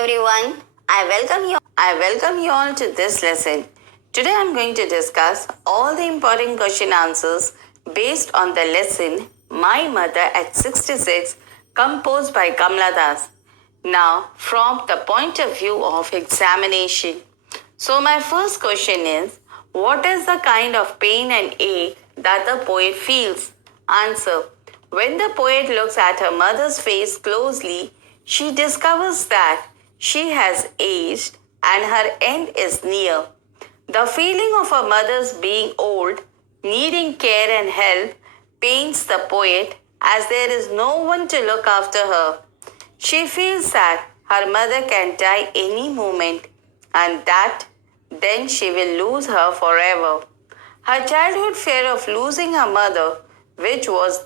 everyone. I welcome you all to this lesson. Today I'm going to discuss all the important question answers based on the lesson My Mother at 66 composed by Kamala. Now, from the point of view of examination. So my first question is, what is the kind of pain and ache that the poet feels? Answer. When the poet looks at her mother's face closely, she discovers that she has aged and her end is near. The feeling of her mother's being old, needing care and help, pains the poet as there is no one to look after her. She feels that her mother can die any moment and that then she will lose her forever. Her childhood fear of losing her mother, which was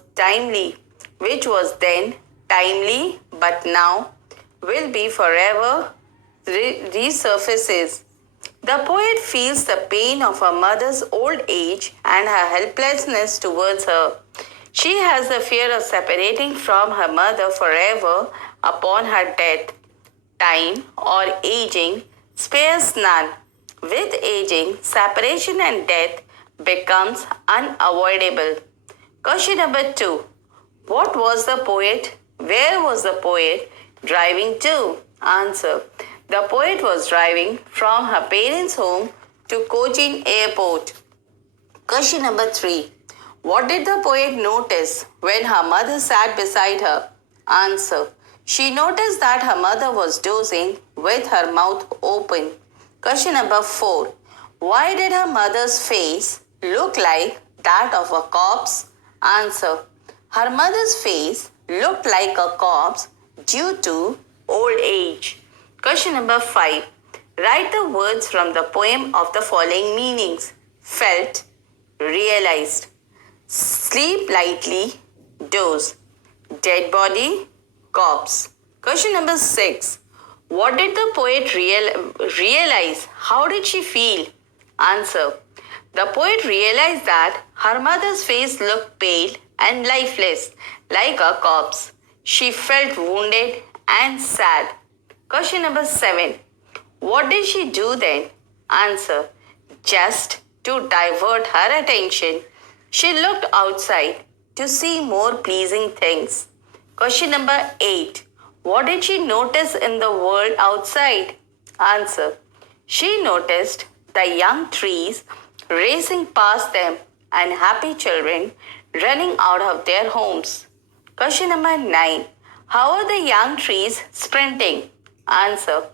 then timely, but now will be forever, resurfaces. The poet feels the pain of her mother's old age and her helplessness towards her. She has the fear of separating from her mother forever upon her death. Time or aging spares none. With aging, separation and death becomes unavoidable. Question number 2. What was the poet? Where was the poet driving to? Answer. The poet was driving from her parents' home to Cochin Airport. Question number 3. What did the poet notice when her mother sat beside her? Answer. She noticed that her mother was dozing with her mouth open. Question number 4. Why did her mother's face look like that of a corpse? Answer. Her mother's face looked like a corpse due to old age. Question number 5. Write the words from the poem of the following meanings. Felt, realized. Sleep lightly, doze. Dead body, corpse. Question number 6. What did the poet realize? How did she feel? Answer. The poet realized that her mother's face looked pale and lifeless, like a corpse. She felt wounded and sad. Question number 7. What did she do then? Answer. Just to divert her attention, she looked outside to see more pleasing things. Question number 8. What did she notice in the world outside? Answer. She noticed the young trees racing past them and happy children running out of their homes. Question number 9. How are the young trees sprinting? Answer.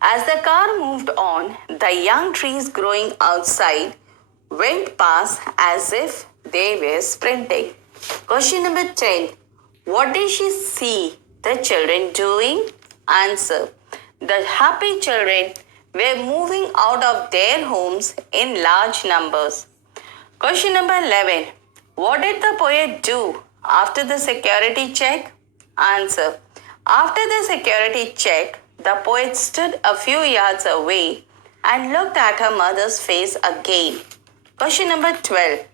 As the car moved on, the young trees growing outside went past as if they were sprinting. Question number 10. What did she see the children doing? Answer. The happy children were moving out of their homes in large numbers. Question number 11. What did the poet do after the security check? Answer. After the security check, the poet stood a few yards away and looked at her mother's face again. Question number 12.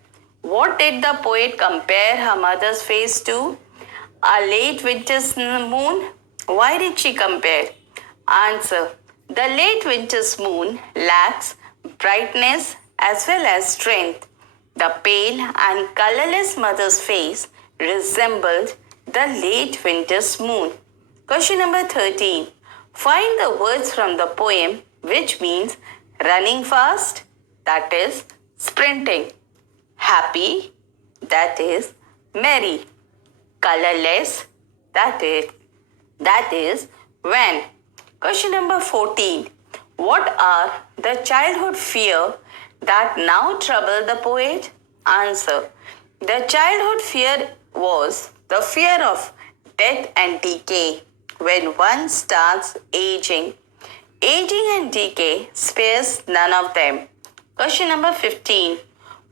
What did the poet compare her mother's face to? A late winter's moon? Why did she compare? Answer. The late winter's moon lacks brightness as well as strength. The pale and colorless mother's face resembled the late winter's moon. Question number 13. Find the words from the poem which means running fast, that is sprinting. Happy, that is merry. Colorless, that is when. Question number 14. What are the childhood fear that now trouble the poet? Answer. The childhood fear was the fear of death and decay when one starts aging. Aging and decay spares none of them. Question number 15.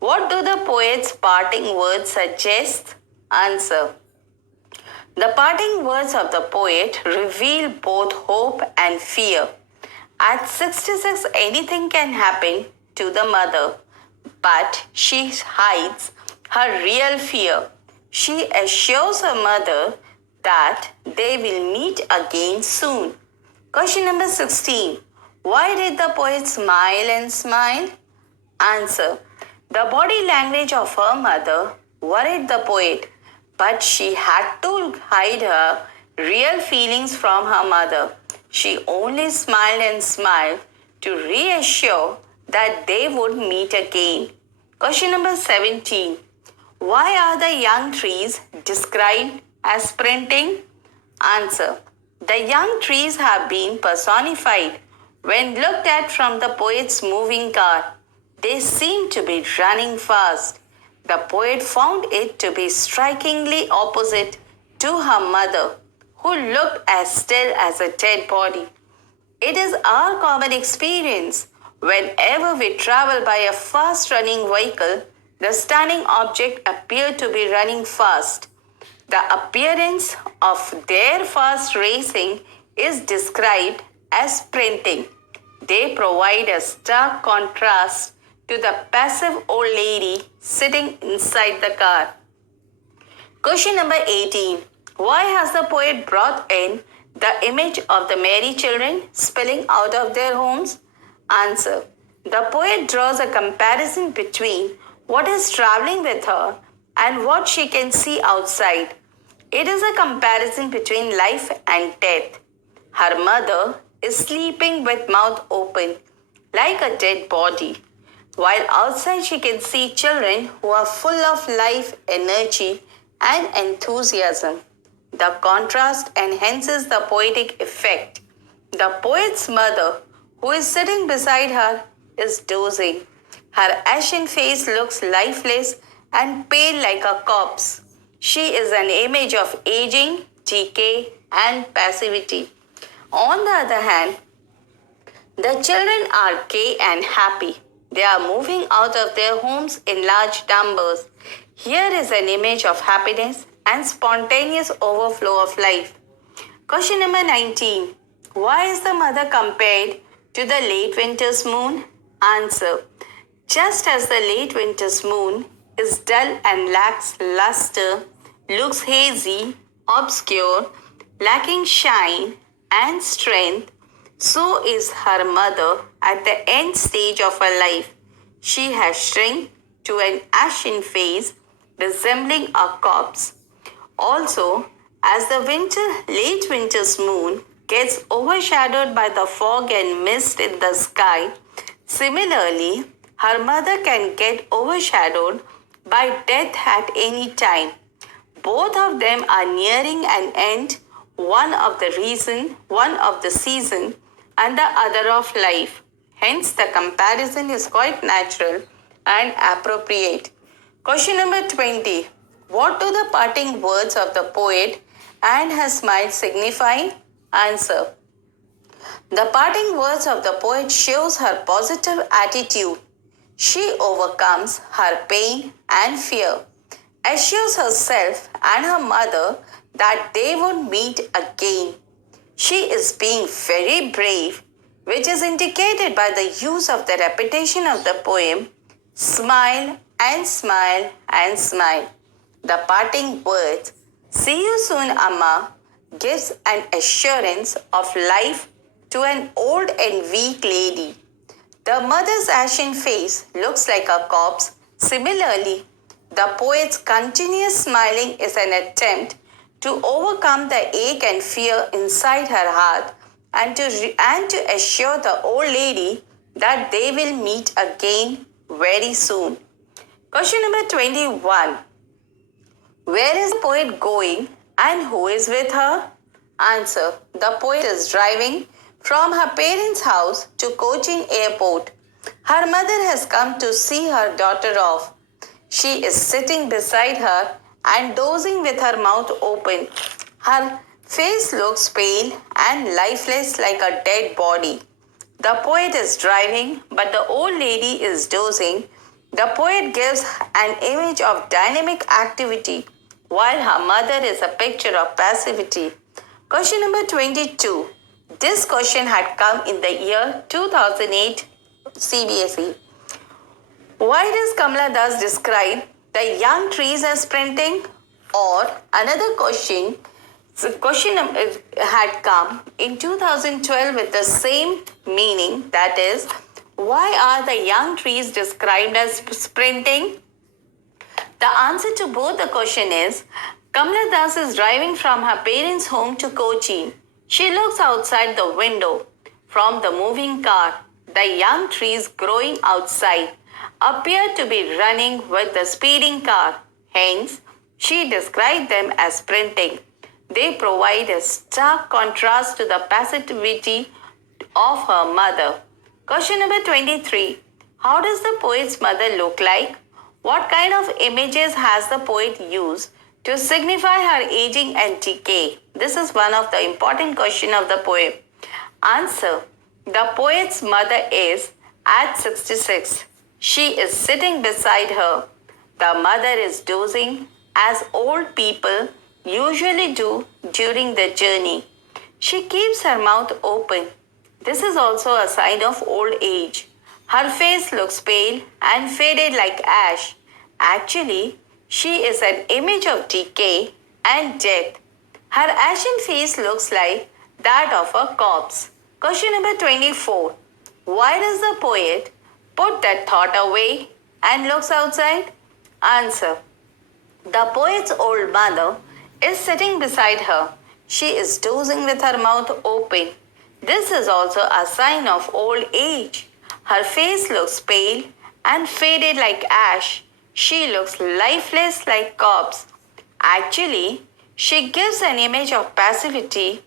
What do the poet's parting words suggest? Answer. The parting words of the poet reveal both hope and fear. At 66, anything can happen to the mother, but she hides her real fear. She assures her mother that they will meet again soon. Question number 16. Why did the poet smile and smile? Answer. The body language of her mother worried the poet, but she had to hide her real feelings from her mother. She only smiled and smiled to reassure that they would meet again. Question number 17. Why are the young trees described as sprinting? Answer. The young trees have been personified when looked at from the poet's moving car. They seem to be running fast. The poet found it to be strikingly opposite to her mother, who looked as still as a dead body. It is our common experience. Whenever we travel by a fast-running vehicle, the standing object appears to be running fast. The appearance of their fast racing is described as sprinting. They provide a stark contrast to the passive old lady sitting inside the car. Question number 18. Why has the poet brought in the image of the Mare children spilling out of their homes? Answer. The poet draws a comparison between what is traveling with her and what she can see outside. It is a comparison between life and death. Her mother is sleeping with mouth open, like a dead body, while outside she can see children who are full of life, energy, and enthusiasm. The contrast enhances the poetic effect. The poet's mother, who is sitting beside her, is dozing. Her ashen face looks lifeless and pale like a corpse. She is an image of aging, decay, and passivity. On the other hand, the children are gay and happy. They are moving out of their homes in large numbers. Here is an image of happiness and spontaneous overflow of life. Question number 19. Why is the mother compared to the late winter's moon? Answer. Just as the late winter's moon is dull and lacks luster, looks hazy, obscure, lacking shine and strength, so is her mother at the end stage of her life. She has shrunk to an ashen face resembling a corpse. Also, as the late winter's moon gets overshadowed by the fog and mist in the sky, similarly, her mother can get overshadowed by death at any time. Both of them are nearing an end, one of the season, and the other of life. Hence, the comparison is quite natural and appropriate. Question number 20. What do the parting words of the poet and her smile signify? Answer. The parting words of the poet shows her positive attitude. She overcomes her pain and fear, assures herself and her mother that they would meet again. She is being very brave, which is indicated by the use of the repetition of the poem, smile and smile and smile. The parting words, "See you soon, Amma," gives an assurance of life to an old and weak lady. The mother's ashen face looks like a corpse. Similarly, the poet's continuous smiling is an attempt to overcome the ache and fear inside her heart and to assure the old lady that they will meet again very soon. Question number 21. Where is the poet going and who is with her? Answer. The poet is driving from her parents' house to Cochin Airport. Her mother has come to see her daughter off. She is sitting beside her and dozing with her mouth open. Her face looks pale and lifeless like a dead body. The poet is driving, but the old lady is dozing. The poet gives an image of dynamic activity, while her mother is a picture of passivity. Question number 22. This question had come in the year 2008 CBSE. Why does Kamala thus describe the young trees as sprinting? Or another question, So question had come in 2012 with the same meaning, that is, why are the young trees described as sprinting? The answer to both the question is, Kamala Das is driving from her parents' home to Kochi. She looks outside the window. From the moving car, the young trees growing outside appear to be running with the speeding car. Hence, she described them as sprinting. They provide a stark contrast to the passivity of her mother. Question number 23. How does the poet's mother look like? What kind of images has the poet used to signify her aging and decay? This is one of the important questions of the poem. Answer. The poet's mother is at 66. She is sitting beside her. The mother is dozing as old people usually do during the journey. She keeps her mouth open. This is also a sign of old age. Her face looks pale and faded like ash. Actually, she is an image of decay and death. Her ashen face looks like that of a corpse. Question number 24. Why does the poet put that thought away and looks outside? Answer. The poet's old mother is sitting beside her. She is dozing with her mouth open. This is also a sign of old age. Her face looks pale and faded like ash. She looks lifeless like corpse. Actually, she gives an image of passivity,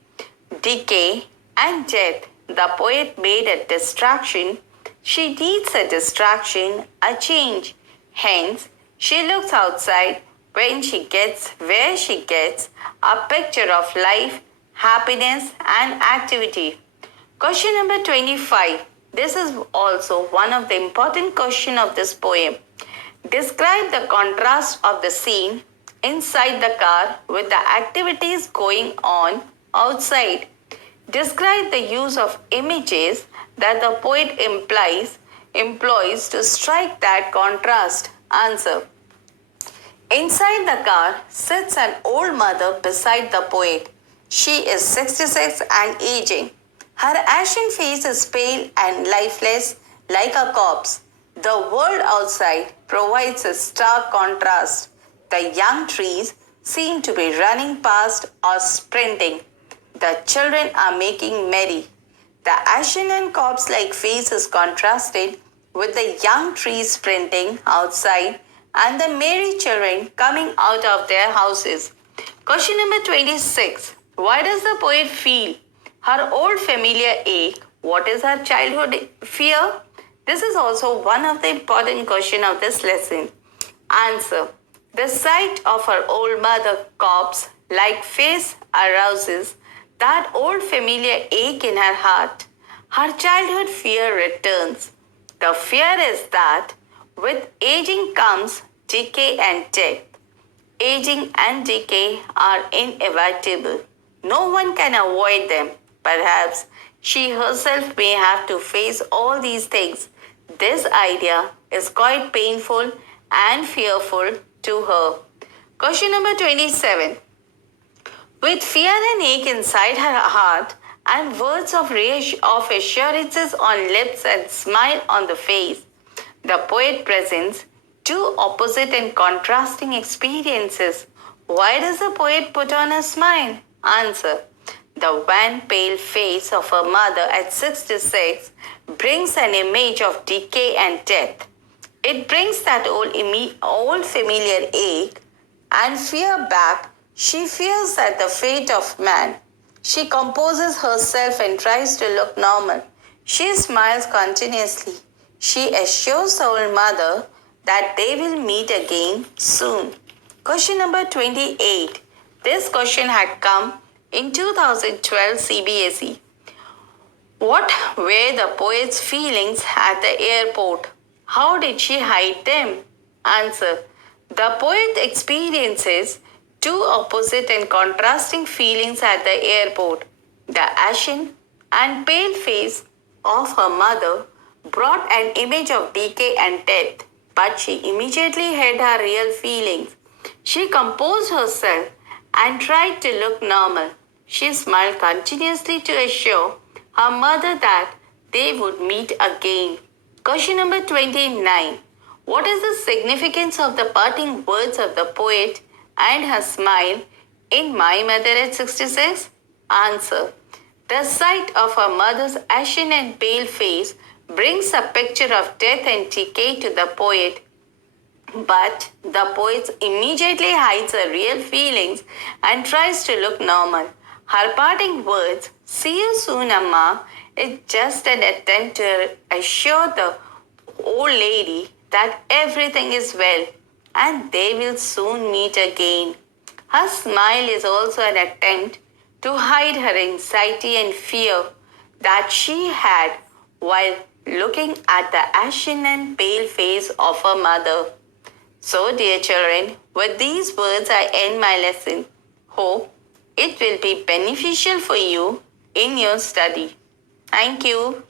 decay, and death. The poet made a distraction. She needs a distraction, a change. Hence, she looks outside where she gets a picture of life, happiness, and activity. Question number 25. This is also one of the important questions of this poem. Describe the contrast of the scene inside the car with the activities going on outside. Describe the use of images that the poet employs to strike that contrast. Answer. Inside the car sits an old mother beside the poet. She is 66 and aging. Her ashen face is pale and lifeless like a corpse. The world outside provides a stark contrast. The young trees seem to be running past or sprinting. The children are making merry. The ashen and corpse-like face is contrasted with the young trees sprinting outside and the merry children coming out of their houses. Question number 26. Why does the poet feel her old familiar ache? What is her childhood fear? This is also one of the important questions of this lesson. Answer. The sight of her old mother corpse-like face arouses that old familiar ache in her heart. Her childhood fear returns. The fear is that with aging comes decay and death. Aging and decay are inevitable. No one can avoid them. Perhaps she herself may have to face all these things. This idea is quite painful and fearful to her. Question number 27. With fear and ache inside her heart and words of assurances on lips and smile on the face, the poet presents two opposite and contrasting experiences. Why does the poet put on a smile? Answer. The wan pale face of her mother at 66 brings an image of decay and death. It brings that old familiar ache and fear back. She fears at the fate of man. She composes herself and tries to look normal. She smiles continuously. She assures her old mother that they will meet again soon. Question number 28. This question had come in 2012 CBSE. What were the poet's feelings at the airport? How did she hide them? Answer. The poet experiences two opposite and contrasting feelings at the airport. The ashen and pale face of her mother brought an image of decay and death, but she immediately hid her real feelings. She composed herself and tried to look normal. She smiled continuously to assure her mother that they would meet again. Question number 29. What is the significance of the parting words of the poet and her smile in My Mother at 66? Answer. The sight of her mother's ashen and pale face brings a picture of death and decay to the poet. But the poet immediately hides her real feelings and tries to look normal. Her parting words, "See you soon, Amma," is just an attempt to assure the old lady that everything is well and they will soon meet again. Her smile is also an attempt to hide her anxiety and fear that she had while looking at the ashen and pale face of her mother. So, dear children, with these words I end my lesson. Hope it will be beneficial for you in your study. Thank you.